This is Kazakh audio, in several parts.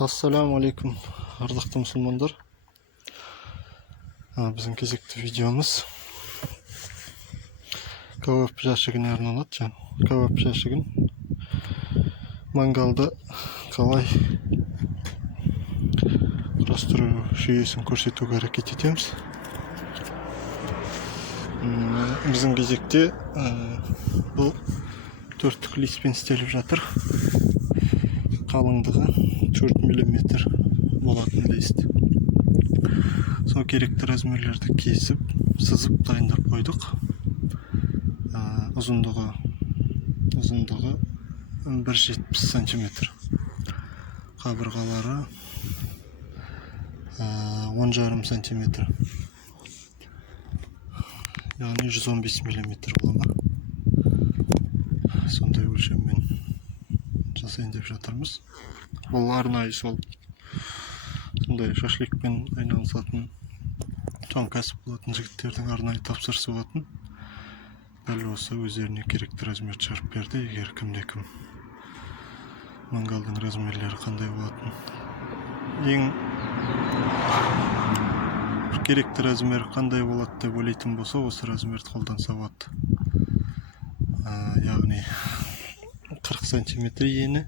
Ассаламу алейкум, ардақты мұсылмандар. Біздің кезекті видеомыз кәуап жәшігіне арналады. Кәуап жәшігін мангалда қалай құрастыру жүйесін көрсетуге әрекет етеміз. Біздің кезекте бұл төрттік лиспен істеліп жатыр. Қалыңдығы 4 мм болатын лист. Сол керекті размерлерді кесіп, сызып дайындап қойдық. Ұзындығы 1,70 см. Қабырғалары 10,5 см. Яғни 115 мм болады. Сондай өлшеммен жасайын деп жатырмыз. Бұл арнайы сондай шашликпен айналысатын кәсіп болатын жігіттердің арнайы тапсырысы болатын. Дәл осы өздеріне керекті размерді шығарып берді. Егер кімде-кім мангалдың размерлері қандай болатын, ең керекті размер қандай болады деп ойлайтын болса, осы размерді қолданса болады. Яғни 40 см ені,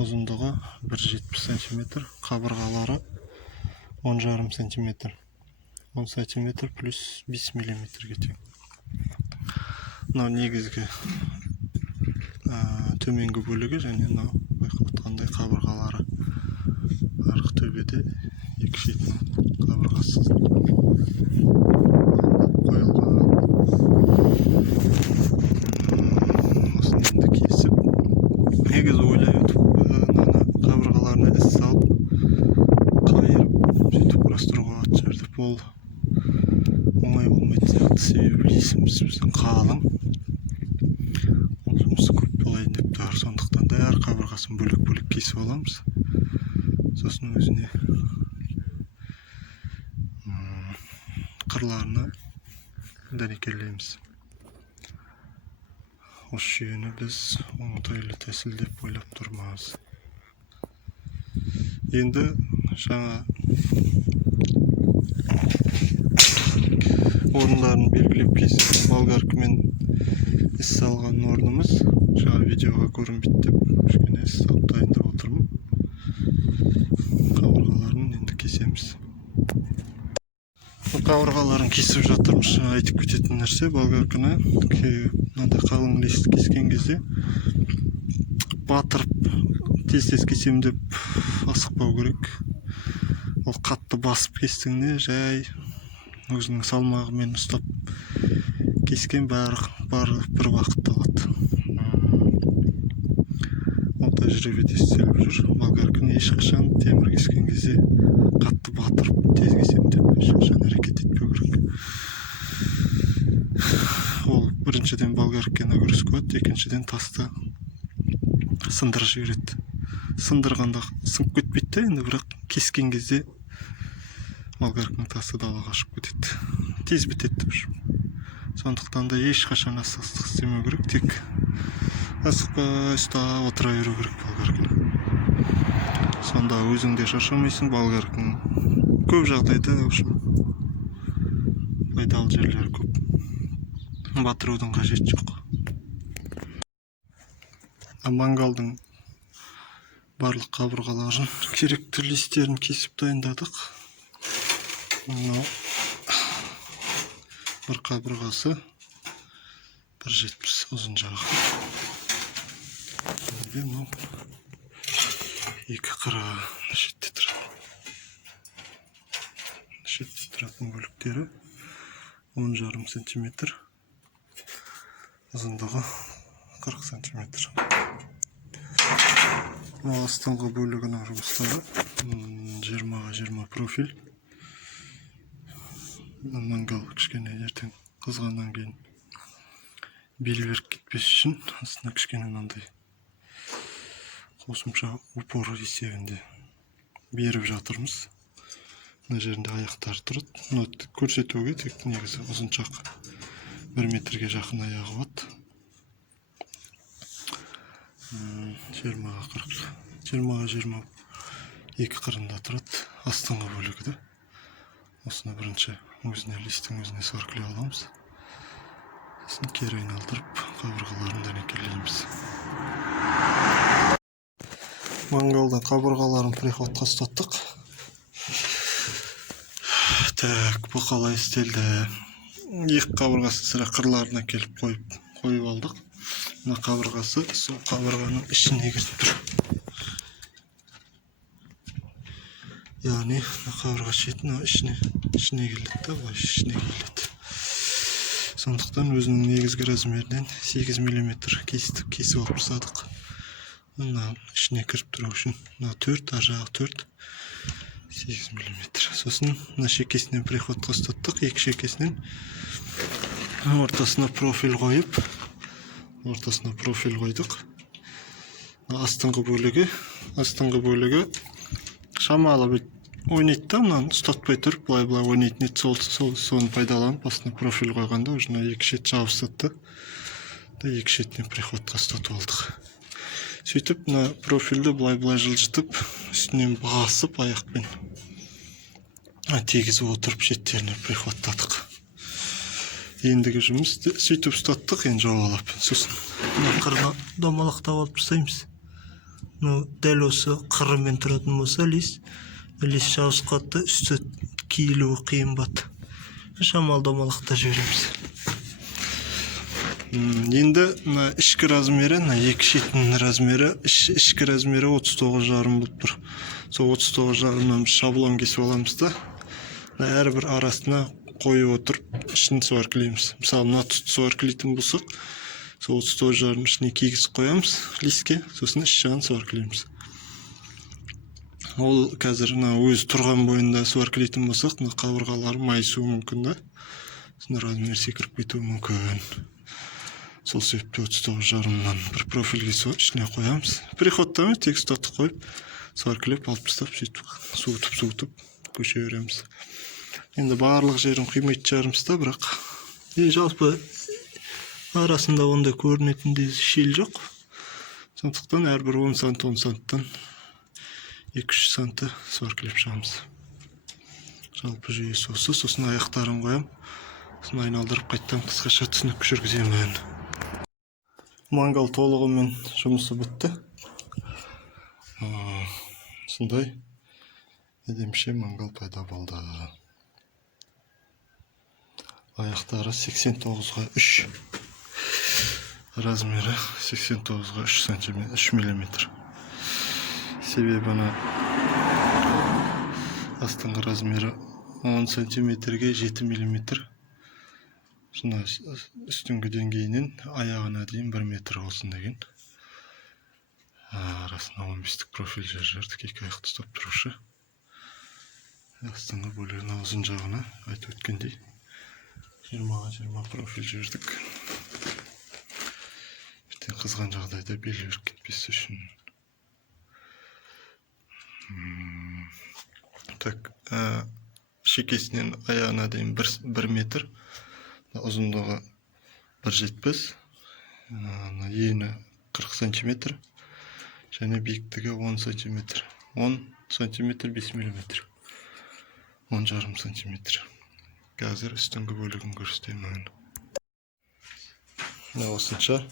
ұзындығы 1,70 см, қабырғалары 10,5 см. 10 см плюс 5 мм тең. Мынау негізгі төменгі бөлігі, және мынау байқап қабырғалары арғы төбеде екі шетінің қабырғасы қойылған. Осыны енді кесіп, негізі ойлай өтіп, қабырғаларына із салып, қайырып, сөйтіп құрастыруға жатыр. Ол оңай болмайды сияқты, себебі лисіміз біздің қалың. Ол жұмысы көп болайын деп тұр. Сондықтан да әр қабырғасын бөлек-бөлек кесіп аламыз. Сосын өзіне қырларына дәнекерлейміз. Осы жүйені біз оңтайлы тәсілдеп ойлап тұрмыз. Енді жаңа орындарын белгілеп кесіп, болгаркамен із салған орнымыз жаңа видеоға көрінбейді деп кішкене із салып дайындап отырмын. Қабырғаларын енді кесеміз. Қабырғаларын кесіп жатырмыз. Айтып кететін нәрсе, болгарканы мынандай қалың лист кескен кезде батырып тез-тез кесем деп асықпау керек. Ол қатты басып кестіңде жай өзінің салмағымен ұстап кескен бәрі бір уақытта алады. Ол тәжірибеде істеліп жүр. Болгарканы ешқашан темір кескен кезде қатты батырып тез кесем деп ешқашан әрекет етпеу керек. Ол біріншіден болгаркаға нагрузка болады, екіншіден тасты сындырып жібереді. Сындырғанда сынып кетпейді, енді бірақ кескен кезде болгарканың тасы далаға шығып кетеді. Тез бітеді. Сондықтан да ешқашан асығыстық істемеу керек, тек асықпай ұстап отыра беру керек болгарканы. Сонда өзің де шаршамайсың, болгарканың көп жағдайда пайдалы жерлері көп. Батырудың қажеті жоқ. Мангалдың барлық қабырғаларын, керекті листерін кесіп дайындадық. Мынау бір қабырғасы 1,70 ұзын жағы. Мынау екі қыры шетте тұратын бөліктері 10,5 см, ұзындығы 40 см. Астыңғы бөлігінің жұмыстары 20-20 профиль. Мангал кішкене ертең қызғаннан кейін бел беріп кетпес үшін астына кішкене мынандай қосымша упор есебінде беріп жатырмыз. Мына жерінде аяқтар тұрады. Көрсетуге тек негізі ұзыншақ 1 метрге жақын аяғы болады. 20-40, 20-20 екі қырында тұрады. Астыңғы бөлігі де. Осыны бірінші өзіне листің өзіне сваркілей аламыз. Сосын кері айналдырып, қабырғаларын дәнекерлейміз. Мангалдан қабырғаларын приходқа ұстаттық. Так, бұл қалай істелді. Екі қабырғасын сірә қырларына келіп қойып алдық. Мына қабырғасы сол қабырғаның ішіне кіріп тұр. Яғни мына қабырға шетін ішіне келеді, былай ішіне келеді. Сондықтан өзінің негізгі размерінен 8 мм кесіп алып тастадық. Мына ішіне кіріп тұру үшін мына 4, ар жағы 4, 8 мм. Сосын мына шекесінен приходқа ұстаттық, екі шекесінен ортасына профиль қойдық. Астыңғы бөлігі шамалы ойнайды да, мынаны ұстатпай тұрып, былай ойнайтын еді, соны пайдаланып, астына профиль қойғанда, өзіне екі шет жабыстатты. Екі шетінен приходқа ұстатып алдық. Сөйтіп, мына профильді былай жылжытып, үстінен басып аяқпен тегізіп отырып, шеттеріне приходтадық. Ендігі жұмыс сөйтіп ұстаттық, енді жауалап. Сосын мына қырына домалақтап алып тастаймыз. Дәл осы қырымен тұратын болса, лист жабысып қатты, үсті киілуі қиын бат. Шамал домалақта жібереміз. Енді ішкі размері, екі шетінің размері, ішкі размері 39,5 болып тұр. Сол 39,5-нан шаблон кесіп аламыз да, әрбір арасына қойып отырып, ішін сваркілейміз. Мысалы, мына тұсты сваркілейтін болсақ, сол 39,5-ның ішіне кигізіп қоямыз листке, сосын іш жағын сваркілейміз. Ол қазір өзі тұрған бойында сваркілейтін болсақ, қабырғалары майысуы мүмкін да, размер секіріп кетуі мүмкін. Сол себепті 39,5-нан бір профильге ішіне қоямыз. Приходтан тек ұстатып қойып, сваркілеп алып тастап, суытып көше береміз. Енді барлық жерін құймайды жарымыз да, бірақ жалпы арасында онда көрінетінде шел жоқ. Сондықтан әрбір 10 санттан 2-3 сантты сваркілеп шығамыз. Жалпы жүйесі осы. Сосын аяқтарын қоям. Сосын айналдырып қайттан қысқаша түсінік жүргіземін. Мангал толығымен жұмысы бітті. Сондай әдеміше мангал пайда болды. Аяқтары 89,3. Размері 89,3 мм. Себебі астыңғы размері 10 см-ге 7 мм. Үстіңгі деңгейінен аяғына дейін 1 метр болсын деген. Арасына 15-тік профиль жібердік, екі аяқты ұстап тұрушы. Астыңғы бөлігін ұзын жағына айтып өткендей 20-20 профиль жібердік. Ертең қызған жағдайда белі өріп кетпес үшін. Так, шекесінен аяғына дейін 1 метр. Ұзындығы 1,70, ені 40 см, және биіктігі 10 см. 10 см 5 мм. 10,5 см. Қазір үстіңгі бөлігін көрсетемін. Осынша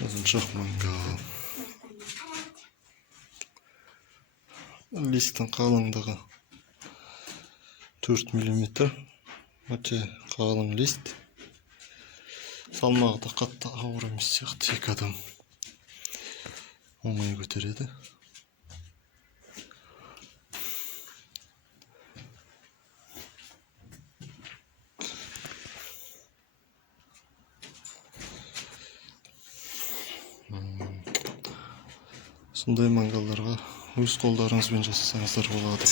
ұзыншақ мангал. Листтің қалыңдығы 4 мм. Өте қалың лист. Салмағы да қатты ауыр емес сияқты, 2 адам оңай көтереді. Сондай мангалдарға өз қолдарыңызбен жасасаңыздар болады.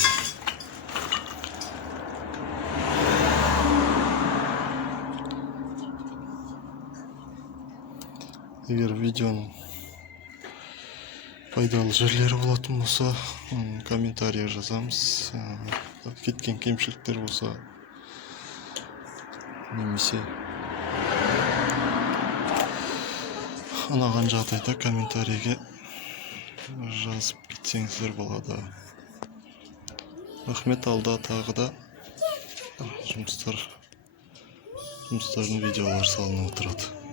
Егер видеоның пайдалы жерлері болатын болса, комментария жазамыз. Кеткен кемшіліктер болса, немесе ұнаған жағдайда комментарийге жазып кетсеңіздер болады. Рахмет, алда тағы да жұмыстардың видеолары салынып отырады.